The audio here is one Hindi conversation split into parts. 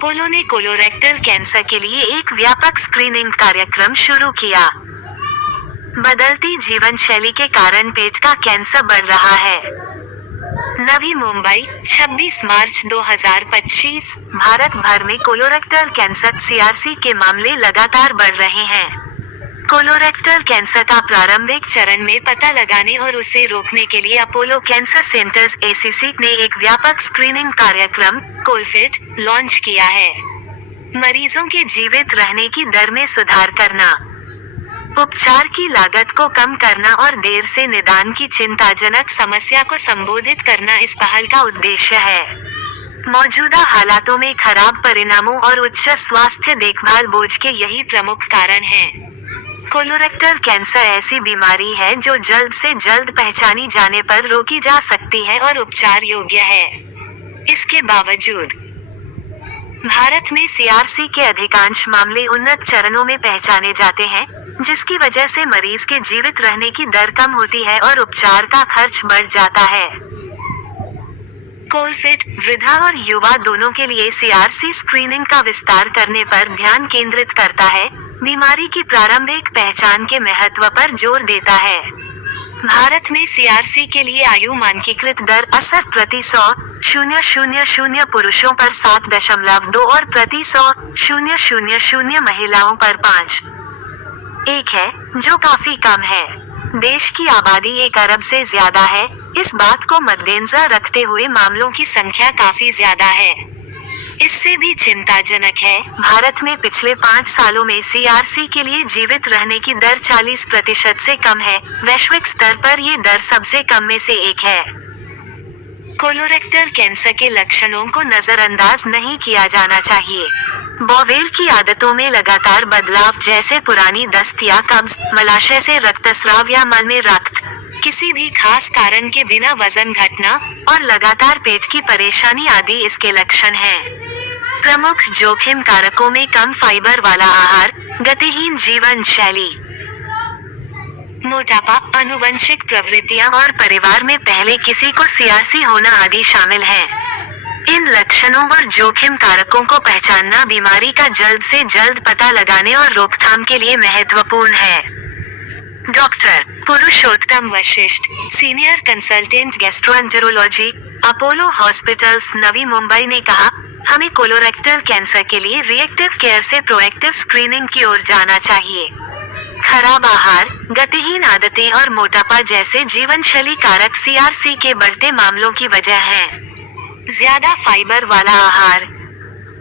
अपोलो ने कोलोरेक्टल कैंसर के लिए एक व्यापक स्क्रीनिंग कार्यक्रम शुरू किया। बदलती जीवन शैली के कारण पेट का कैंसर बढ़ रहा है। नवी मुंबई, 26 मार्च 2025। भारत भर में कोलोरेक्टल कैंसर (सीआरसी) के मामले लगातार बढ़ रहे हैं। कोलोरेक्टल कैंसर का प्रारंभिक चरण में पता लगाने और उसे रोकने के लिए अपोलो कैंसर सेंटर्स (एसीसी) ने एक व्यापक स्क्रीनिंग कार्यक्रम कोलफिट लॉन्च किया है। मरीजों के जीवित रहने की दर में सुधार करना, उपचार की लागत को कम करना और देर से निदान की चिंताजनक समस्या को संबोधित करना इस पहल का उद्देश्य है। मौजूदा हालातों में खराब परिणामों और उच्च स्वास्थ्य देखभाल बोझ के यही प्रमुख कारण हैं। कोलोरेक्टल कैंसर ऐसी बीमारी है जो जल्द से जल्द पहचानी जाने पर रोकी जा सकती है और उपचार योग्य है। इसके बावजूद भारत में सीआरसी के अधिकांश मामले उन्नत चरणों में पहचाने जाते हैं, जिसकी वजह से मरीज के जीवित रहने की दर कम होती है और उपचार का खर्च बढ़ जाता है। कोलफिट वृद्धा और युवा दोनों के लिए सीआरसी स्क्रीनिंग का विस्तार करने पर ध्यान केंद्रित करता है, बीमारी की प्रारंभिक पहचान के महत्व पर जोर देता है। भारत में सीआरसी के लिए आयु मानकीकृत दर 80 प्रति 100,000 पुरुषों पर 7.2 और प्रति 100,000 महिलाओं पर 5.1 है, जो काफी कम है। देश की आबादी 1 अरब से ज्यादा है। इस बात को मद्देनजर रखते हुए मामलों की संख्या काफी ज्यादा है। इससे भी चिंताजनक है, भारत में पिछले 5 सालों में सीआरसी के लिए जीवित रहने की दर 40% से कम है। वैश्विक स्तर पर ये दर सबसे कम में से एक है। कोलोरेक्टल कैंसर के लक्षणों को नजरअंदाज नहीं किया जाना चाहिए। बॉवेल की आदतों में लगातार बदलाव जैसे पुरानी दस्त या कब्ज, मलाशय से रक्तस्राव या मल में रक्त, किसी भी खास कारण के बिना वजन घटना और लगातार पेट की परेशानी आदि इसके लक्षण हैं। प्रमुख जोखिम कारकों में कम फाइबर वाला आहार, गतिहीन जीवन शैली, मोटापा, आनुवंशिक प्रवृत्तियां और परिवार में पहले किसी को सीआरसी होना आदि शामिल हैं। इन लक्षणों और जोखिम कारकों को पहचानना बीमारी का जल्द से जल्द पता लगाने और रोकथाम के लिए महत्वपूर्ण है। Doctor Purushottam Vashishth, senior consultant gastroenterology, Apollo Hospitals, Navi Mumbai ने कहा, हमें कोलोरेक्टल कैंसर के लिए रिएक्टिव केयर से प्रोएक्टिव स्क्रीनिंग की ओर जाना चाहिए। खराब आहार, गतिहीन आदतें और मोटापा जैसे जीवनशैली कारक सीआरसी के बढ़ते मामलों की वजह हैं। ज्यादा फाइबर वाला आहार,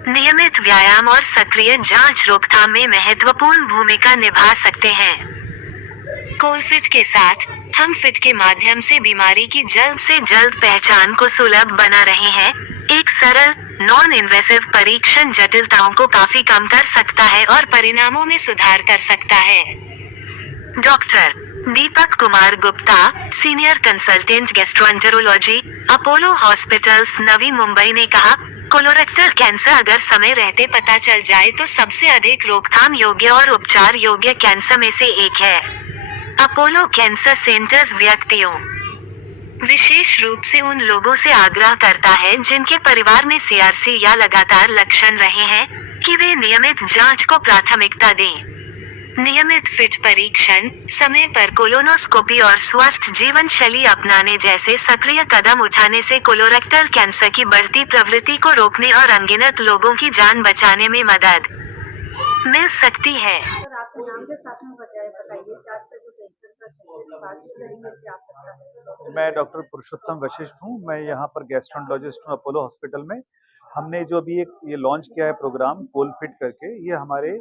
नियमित व्यायाम और सक्रिय जांच रोकथाम में महत्वपूर्ण भूमिका निभा सकते हैं। कोलफिट के साथ, हम फिट के माध्यम से बीमारी की जल्द से जल्द पहचान को सुलभ बना रहे हैं। एक सरल, नॉन इन्वेसिव परीक्षण जटिलताओं को काफी कम कर सकता है और परिणामों में सुधार कर सकता है। Doctor Deepak Kumar Gupta, senior consultant gastroenterology, Apollo Hospitals, Navi Mumbai ने कहा, कोलोरेक्टल कैंसर अगर समय रहते पता चल जाए तो सबसे अधिक रोकथाम योग्य और उपचार योग्य कैंसर में से एक है। अपोलो कैंसर सेंटर्स व्यक्तियों, विशेष रूप से उन लोगों से आग्रह करता है जिनके परिवार में सीआरसी या लगातार लक्षण रहे हैं, कि वे नियमित जांच को प्राथमिकता दें। नियमित फिट परीक्षण, समय पर कोलोनोस्कोपी और स्वस्थ जीवन शैली अपनाने जैसे सक्रिय कदम उठाने से कोलोरेक्टल कैंसर की बढ़ती प्रवृत्ति को रोकने और अनगिनत लोगों की जान बचाने में मदद मिल सकती है। आपके नाम के साथ में बताइए कि आज का जो कैंसर का बात करेंगे कि आप बताइए। मैं डॉक्टर पुरुषोत्तम वशिष्ठ हूँ। मैं यहाँ पर गैस्ट्रोएंटरोलॉजिस्ट हूँ अपोलो हॉस्पिटल में। हमने जो अभी एक ये लॉन्च किया है प्रोग्राम कोलफिट करके, ये हमारे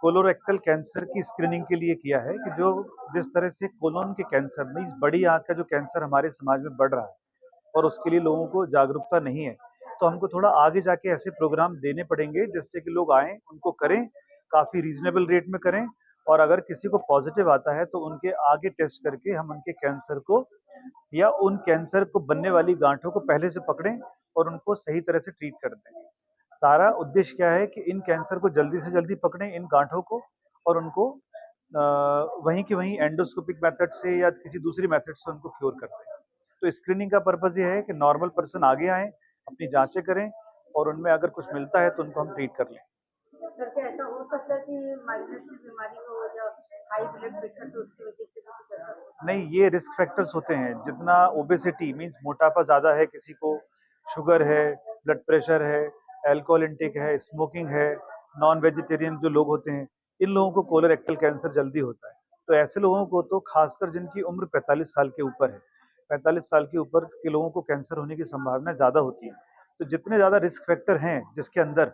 कोलोरेक्टल कैंसर की स्क्रीनिंग के लिए किया है कि जो जिस तरह से कोलोन के कैंसर में इस बड़ी आंत का जो कैंसर हमारे समाज में बढ़ रहा है और उसके लिए लोगों को जागरूकता नहीं है, तो हमको थोड़ा आगे जाके ऐसे प्रोग्राम देने पड़ेंगे जिससे कि लोग आएँ, उनको करें, काफ़ी रीजनेबल रेट में करें, और अगर किसी को पॉजिटिव आता है तो उनके आगे टेस्ट करके हम उनके कैंसर को या उन कैंसर को बनने वाली गांठों को पहले से पकड़ें और उनको सही तरह से ट्रीट कर दें। सारा उद्देश्य क्या है कि इन कैंसर को जल्दी से जल्दी पकड़ें, इन गांठों को, और उनको वहीं के वहीं एंडोस्कोपिक मेथड से या किसी दूसरी मेथड से उनको क्योर कर दें। तो स्क्रीनिंग का पर्पज़ ये है कि नॉर्मल पर्सन आगे आएँ, अपनी जांचें करें और उनमें अगर कुछ मिलता है तो उनको हम ट्रीट कर लें। सर क्या ऐसा हो सकता है कि माइग्रेन की बीमारी हो या हाई ब्लड प्रेशर तो उसकी वजह से भी कुछ ऐसा हो? नहीं, ये रिस्क फैक्टर्स होते हैं। जितना ओबेसिटी मीन्स मोटापा ज़्यादा है किसी को, शुगर है, ब्लड प्रेशर है, अल्कोहल इंटेक है, स्मोकिंग है, नॉन वेजिटेरियन जो लोग होते हैं, इन लोगों को कोलोरेक्टल कैंसर जल्दी होता है। तो ऐसे लोगों को तो खासकर जिनकी उम्र 45 साल के ऊपर है, 45 साल के ऊपर के लोगों को कैंसर होने की संभावना ज़्यादा होती है। तो जितने ज़्यादा रिस्क फैक्टर हैं जिसके अंदर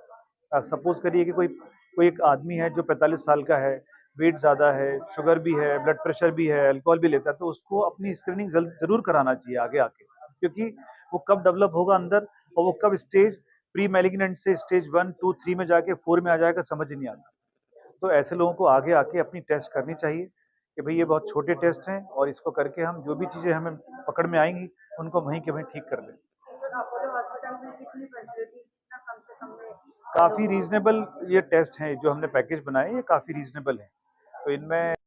सपोज़ करिए कि कोई कोई एक आदमी है जो 45 साल का है, वेट ज़्यादा है, शुगर भी है, ब्लड प्रेशर भी है, अल्कोहल भी लेता है, तो उसको अपनी स्क्रीनिंग ज़रूर कराना चाहिए आगे आके। क्योंकि वो कब डेवलप होगा अंदर और वो कब स्टेज प्री मैलिग्नेंट से स्टेज 1, 2, 3 में जाके 4 में आ जाएगा, समझ ही नहीं आता। तो ऐसे लोगों को आगे आके अपनी टेस्ट करनी चाहिए कि भई ये बहुत छोटे टेस्ट हैं और इसको करके हम जो भी चीज़ें हमें पकड़ में आएँगी, उनको वहीं के वहीं ठीक कर दें। सर अपोलो हॉस्पिटल में कितनी फैसिलिटी कितना कम से कम में काफ़ी रीज़नेबल ये टेस्ट हैं जो हमने पैकेज बनाए, ये काफ़ी रीज़नेबल हैं। तो इनमें